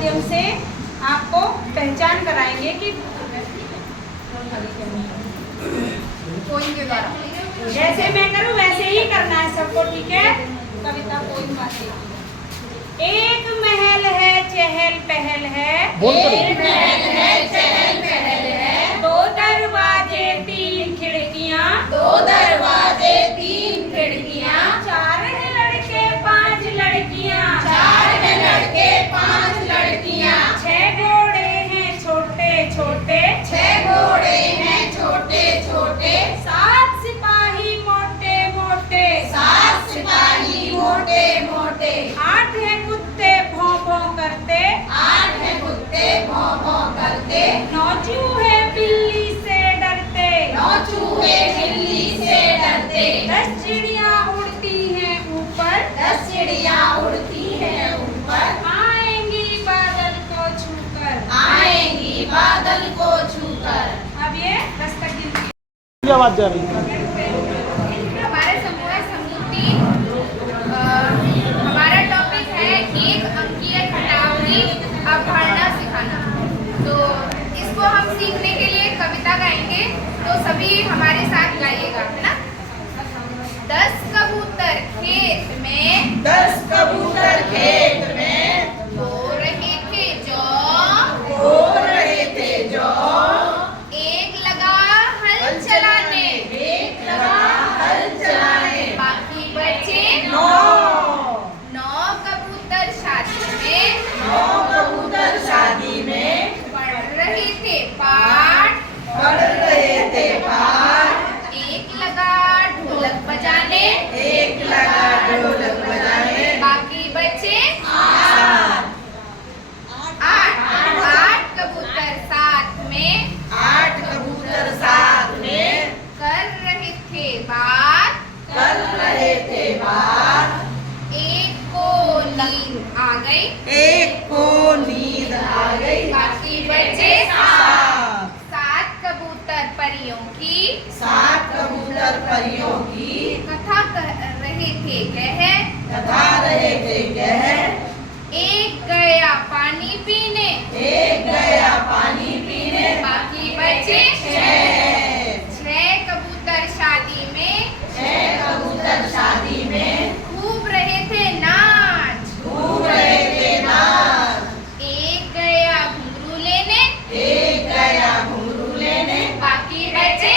माध्यम से आपको पहचान कराएंगे कि पोइम के द्वारा जैसे मैं करूं वैसे ही करना है सबको, ठीक है? कविता पोइम बातें। एक महल है चहल पहल है, एक महल है चहल पहल है, दो दरवाजे तीन खिड़कियां, दो दरवाजे तीन खिड़कियां, चार है लड़के पांच लड़कियां, चार है लड़के पांच लड़कियां, छह घोड़े हैं छोटे छोटे, छह घोड़े हैं छोटे छोटे, सात सिपाही मोटे मोटे, सात सिपाही मोटे मोटे, आठ है कुत्ते भौं भौं करते, आठ है कुत्ते भौं भौं करते, नौ चूहे बिल्ली से डरते, नौ चूहे बिल्ली से डरते, 10 चिड़ियां उड़ती हैं ऊपर, 10 चिड़ियां उड़ती हैं ऊपर, आएंगी बादल को छूकर, आएंगी बादल को छूकर। अब ये 10 तक गिनती है। क्या बात कर रही है? हमारे समूह है समूह 3। हमारा टॉपिक है एक अंकीय खटावरी अवधारणा सिखाना। तो इसको हम सीखने के लिए कविता गाएंगे, तो सभी हमारे साथ गाइएगा, है ना? 10 कबूतर खेत में, 10 कबूतर खेत में हो रहे थे जो, हो रहे थे जो, एक लगा हल चलाने, एक लगा हल चलाने, बाकी बचे 9 कबूतर शादी में, 9 कबूतर शादी में पढ़ रहे थे पाठ, पढ़ रहे थे पाठ, एक लगा ढोलक बजाने, एक लगा ढोलक बजाने, बाकी बचे 8 कबूतर साथ में, 8 कबूतर साथ में कर रहे थे बात, कर रहे थे बात, एक को नींद आ गई, एक को नींद आ गई, बाकी बचे 7 कबूतर परियों की, 7 कबूतर परियों की कथा कह रहे थे कह, कथा रहे थे कह, एक गया पानी पीने, एक गया पानी पीने, बाकी बचे 6 कबूतर शादी में, 6 कबूतर शादी में खूब रहे थे नाच, घूम रहे थे नाच, एक गया घुंघरू लेने, एक गया घुंघरू लेने, बाकी बचे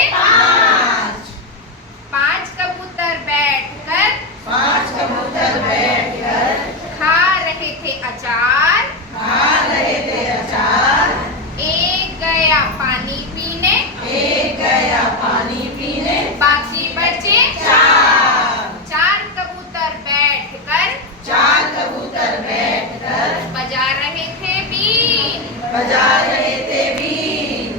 5 कबूतर बैठकर, 5 कबूतर बैठकर खा रहे थे अचार, खा रहे थे अचार, एक गया पानी पीने, एक गया पानी पीने, बाकी बचे 4 कबूतर बैठकर, 4 कबूतर बैठकर बजा रहे थे बीन, बजा रहे थे बीन,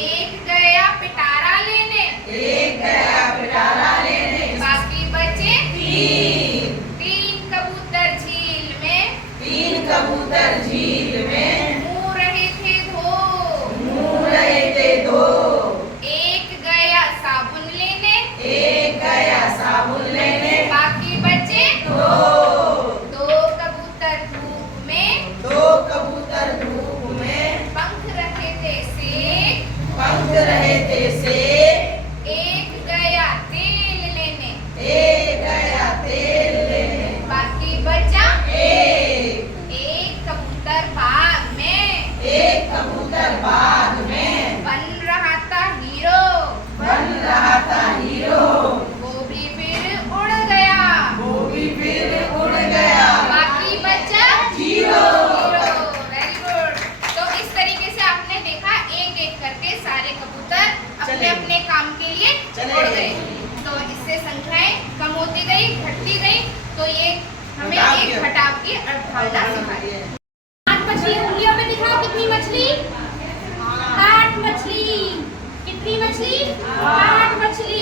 एक गया पिटारा लेने, एक गया पिटारा लेने, बाकी बचे 3 कबूतर झील में, 3 कबूतर झील में मुँह रहे थे धो, मुँह रहे थे धो, एक गया साबुन लेने, एक गया साबुन लेने, बाकी बचे 2 कबूतर धूप में, 2 कबूतर धूप में पंख रहे थे सेक, पंख रहे थे से, एक गया तेल लेने, एक गया तेल लेने, बाकी बचा एक कबूतर बाग में, एक कबूतर बाग में बन रहा था हीरो, बन रहा था हीरो, वो भी फिर उड़ गया, वो भी फिर उड़ गया, बाकी बचा जीरो। Very good. तो इस तरीके से आपने देखा एक एक करके सारे कबूतर अपने चले अपने काम के लिए चले उड़ गए। गए। तो इससे संख्याएं कम होती गई, घटती गई, तो ये हमें घटाव एक की- घटाव की अवधारणा सिखाई। ये 8 मछली उंगलियों में दिखाओ, कितनी मछली? 8 मछली। कितनी मछली? 8 मछली।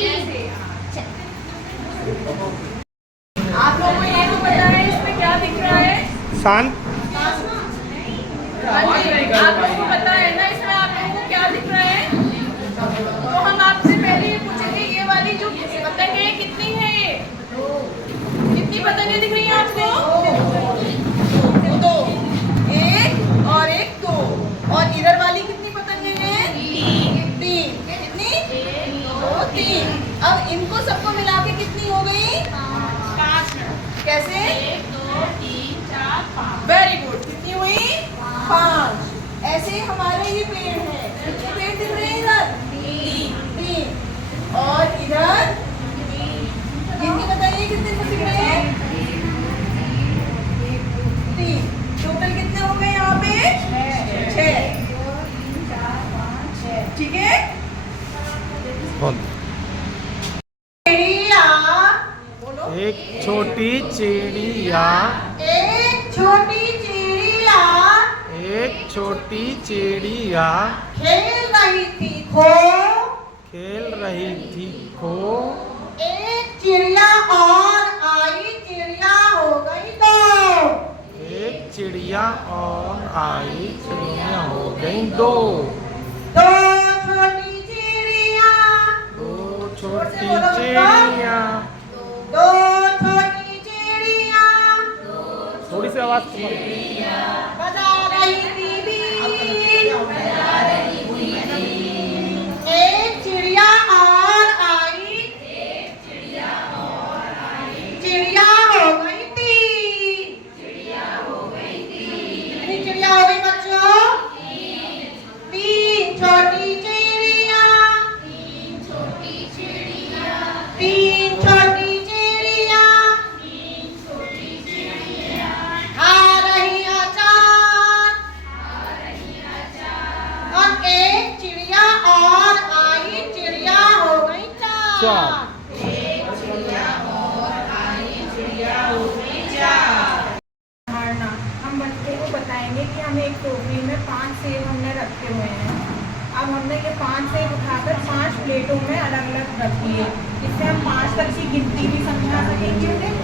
आप लोगों को ये तो पता है इसमें क्या दिख रहा है? शांत। हाँ जी, आप लोगों को पता है ना इसमें आप लोगों को क्या दिख रहा है? तो हम आपसे पहले ये पूछेंगे, ये वाली जो पतंगे कितनी है? कितनी पतंगे दिख रही हैं आपको? 2। 1 तीन चार पाँच। Very good. कितनी हुई? 5। ऐसे ही हमारे ये पेड़ है, कितने पेड़ दिख रहे हैं इधर? 3। और इधर गिनके बताइए कितने दिख रहे हैं? 3। टोटल कितने हो गए यहाँ पे? 6। ठीक है। चिड़िया बोलो। एक छोटी चिड़िया, एक छोटी चिड़िया एक छोटी चिड़िया खेल रही थी खो। खेल रही थी खो। एक चिड़िया और आई, चिड़िया हो गई 2। एक चिड़िया और आई, चिड़िया हो गई 2। 2 छोटी चिड़िया, दो छोटी चिड़िया, 2 छोटी चिड़िया थोड़ी सी आवाज बजा रही थी बीन। एक चिड़िया और आई, चिड़िया हो गई 3। कितनी चिड़िया हो गई बच्चों? 3 छोटी चिड़िया, 3 छोटी चिड़िया खा रही अचार। और एक चिड़िया और आई, चिड़िया हो गई 4। 4। एक चिड़िया और आई, चिड़िया हो गई 4। धारणा। हम बच्चे को बताएंगे कि हमें एक टोकरी में 5 सेब हमने रखे हुए हैं। अब हमने ये 5 सेब उठाकर 5 प्लेटों में अलग अलग रख दिए। इससे हम 5 तक की गिनती भी समझा सकेंगे उन्हें।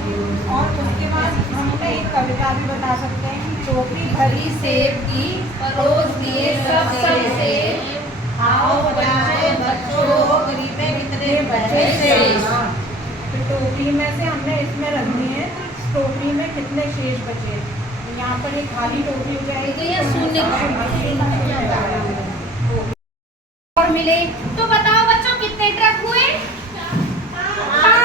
और उसके बाद हम उन्हें एक कविता भी बता सकते हैं कि टोकरी भरी सेब की परोस दिए सब सेब, आओ बजाए बच्चों, टोकरी में कितने बचे शेष? तो टोकरी में से हमने इसमें रख दिए हैं, तो इस टोकरी में कितने शेष बचे? यहाँ पर एक खाली टोकरी हो जाएगी, तो ये शून्य शून्य। और मिले। तो बताओ बच्चों कितने ट्रक हुए? 5